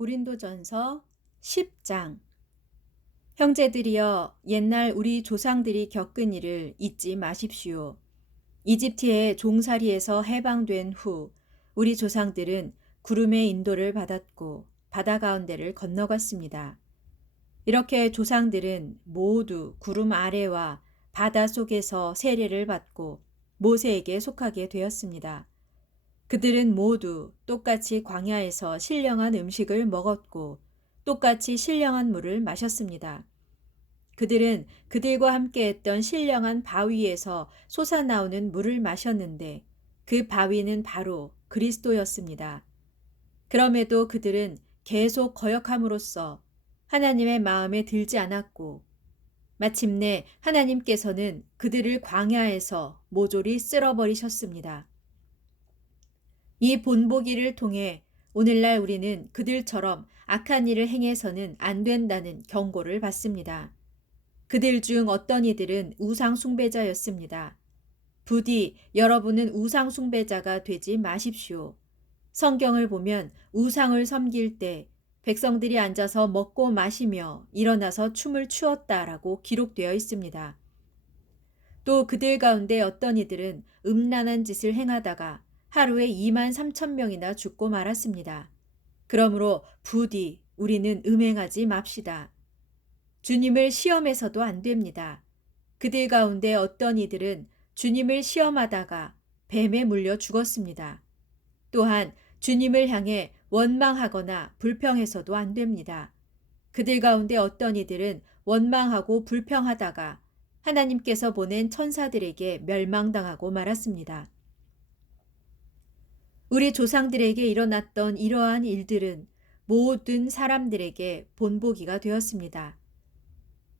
고린도전서 10장. 형제들이여, 옛날 우리 조상들이 겪은 일을 잊지 마십시오. 이집트의 종살이에서 해방된 후 우리 조상들은 구름의 인도를 받았고 바다 가운데를 건너갔습니다. 이렇게 조상들은 모두 구름 아래와 바다 속에서 세례를 받고 모세에게 속하게 되었습니다. 그들은 모두 똑같이 광야에서 신령한 음식을 먹었고 똑같이 신령한 물을 마셨습니다. 그들은 그들과 함께했던 신령한 바위에서 솟아나오는 물을 마셨는데 그 바위는 바로 그리스도였습니다. 그럼에도 그들은 계속 거역함으로써 하나님의 마음에 들지 않았고 마침내 하나님께서는 그들을 광야에서 모조리 쓸어버리셨습니다. 이 본보기를 통해 오늘날 우리는 그들처럼 악한 일을 행해서는 안 된다는 경고를 받습니다. 그들 중 어떤 이들은 우상 숭배자였습니다. 부디 여러분은 우상 숭배자가 되지 마십시오. 성경을 보면 우상을 섬길 때 백성들이 앉아서 먹고 마시며 일어나서 춤을 추었다라고 기록되어 있습니다. 또 그들 가운데 어떤 이들은 음란한 짓을 행하다가 하루에 23,000명이나 죽고 말았습니다. 그러므로 부디 우리는 음행하지 맙시다. 주님을 시험해서도 안 됩니다. 그들 가운데 어떤 이들은 주님을 시험하다가 뱀에 물려 죽었습니다. 또한 주님을 향해 원망하거나 불평해서도 안 됩니다. 그들 가운데 어떤 이들은 원망하고 불평하다가 하나님께서 보낸 천사들에게 멸망당하고 말았습니다. 우리 조상들에게 일어났던 이러한 일들은 모든 사람들에게 본보기가 되었습니다.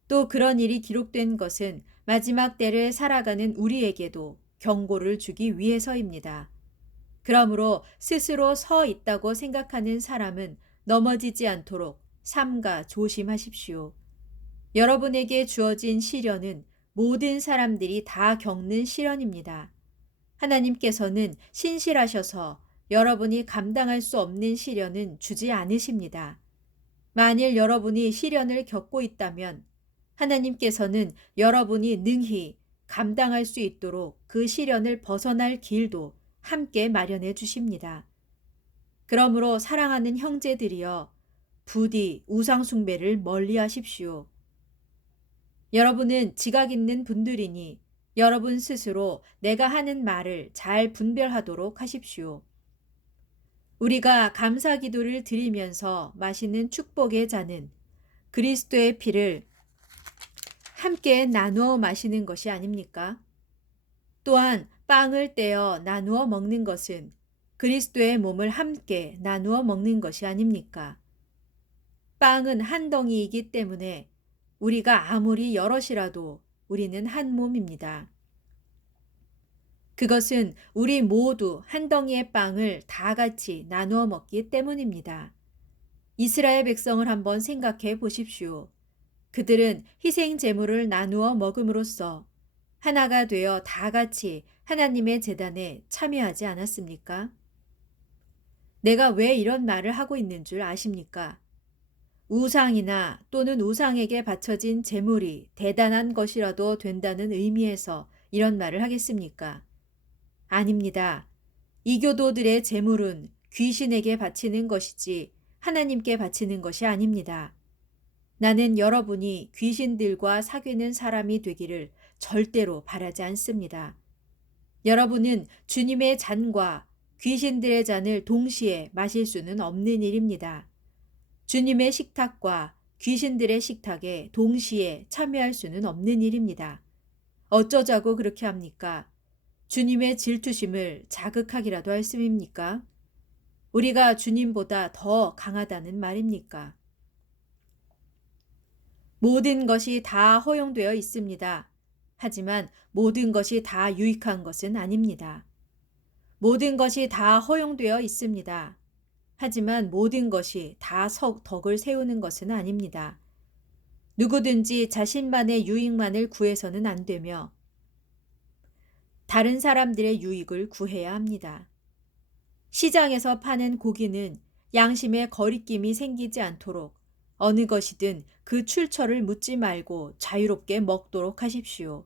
또 그런 일이 기록된 것은 마지막 때를 살아가는 우리에게도 경고를 주기 위해서입니다. 그러므로 스스로 서 있다고 생각하는 사람은 넘어지지 않도록 삼가 조심하십시오. 여러분에게 주어진 시련은 모든 사람들이 다 겪는 시련입니다. 하나님께서는 신실하셔서 여러분이 감당할 수 없는 시련은 주지 않으십니다. 만일 여러분이 시련을 겪고 있다면 하나님께서는 여러분이 능히 감당할 수 있도록 그 시련을 벗어날 길도 함께 마련해 주십니다. 그러므로 사랑하는 형제들이여, 부디 우상 숭배를 멀리 하십시오. 여러분은 지각 있는 분들이니 여러분 스스로 내가 하는 말을 잘 분별하도록 하십시오. 우리가 감사 기도를 드리면서 마시는 축복의 잔은 그리스도의 피를 함께 나누어 마시는 것이 아닙니까? 또한 빵을 떼어 나누어 먹는 것은 그리스도의 몸을 함께 나누어 먹는 것이 아닙니까? 빵은 한 덩이이기 때문에 우리가 아무리 여럿이라도 우리는 한 몸입니다. 그것은 우리 모두 한 덩이의 빵을 다 같이 나누어 먹기 때문입니다. 이스라엘 백성을 한번 생각해 보십시오. 그들은 희생 제물을 나누어 먹음으로써 하나가 되어 다 같이 하나님의 제단에 참여하지 않았습니까? 내가 왜 이런 말을 하고 있는 줄 아십니까? 우상이나 또는 우상에게 바쳐진 제물이 대단한 것이라도 된다는 의미에서 이런 말을 하겠습니까? 아닙니다. 이교도들의 제물은 귀신에게 바치는 것이지 하나님께 바치는 것이 아닙니다. 나는 여러분이 귀신들과 사귀는 사람이 되기를 절대로 바라지 않습니다. 여러분은 주님의 잔과 귀신들의 잔을 동시에 마실 수는 없는 일입니다. 주님의 식탁과 귀신들의 식탁에 동시에 참여할 수는 없는 일입니다. 어쩌자고 그렇게 합니까? 주님의 질투심을 자극하기라도 할 씀입니까? 우리가 주님보다 더 강하다는 말입니까? 모든 것이 다 허용되어 있습니다. 하지만 모든 것이 다 유익한 것은 아닙니다. 모든 것이 다 허용되어 있습니다. 하지만 모든 것이 다 덕을 세우는 것은 아닙니다. 누구든지 자신만의 유익만을 구해서는 안 되며 다른 사람들의 유익을 구해야 합니다. 시장에서 파는 고기는 양심의 거리낌이 생기지 않도록 어느 것이든 그 출처를 묻지 말고 자유롭게 먹도록 하십시오.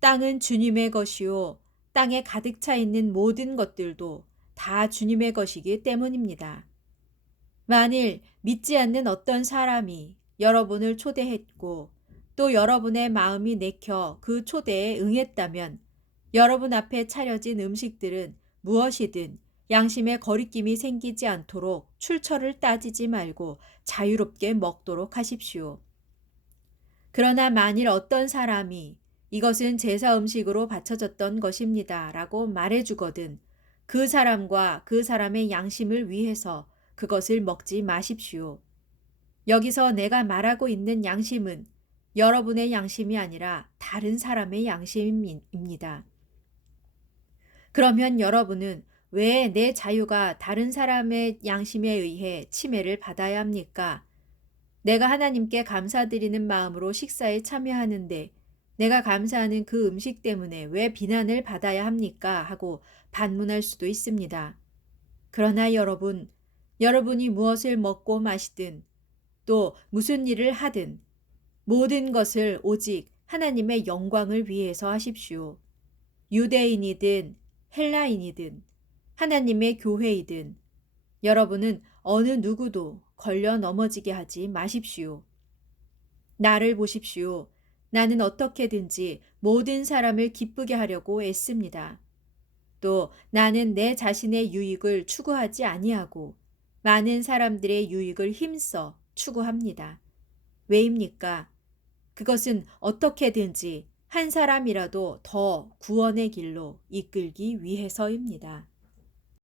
땅은 주님의 것이요 땅에 가득 차 있는 모든 것들도 다 주님의 것이기 때문입니다. 만일 믿지 않는 어떤 사람이 여러분을 초대했고 또 여러분의 마음이 내켜 그 초대에 응했다면 여러분 앞에 차려진 음식들은 무엇이든 양심의 거리낌이 생기지 않도록 출처를 따지지 말고 자유롭게 먹도록 하십시오. 그러나 만일 어떤 사람이 이것은 제사 음식으로 바쳐졌던 것입니다 라고 말해주거든 그 사람과 그 사람의 양심을 위해서 그것을 먹지 마십시오. 여기서 내가 말하고 있는 양심은 여러분의 양심이 아니라 다른 사람의 양심입니다. 그러면 여러분은 왜 내 자유가 다른 사람의 양심에 의해 침해를 받아야 합니까? 내가 하나님께 감사드리는 마음으로 식사에 참여하는데 내가 감사하는 그 음식 때문에 왜 비난을 받아야 합니까? 하고 반문할 수도 있습니다. 그러나 여러분이 무엇을 먹고 마시든 또 무슨 일을 하든 모든 것을 오직 하나님의 영광을 위해서 하십시오. 유대인이든 헬라인이든 하나님의 교회이든 여러분은 어느 누구도 걸려 넘어지게 하지 마십시오. 나를 보십시오. 나는 어떻게든지 모든 사람을 기쁘게 하려고 애씁니다. 또 나는 내 자신의 유익을 추구하지 아니하고 많은 사람들의 유익을 힘써 추구합니다. 왜입니까? 그것은 어떻게든지 한 사람이라도 더 구원의 길로 이끌기 위해서입니다.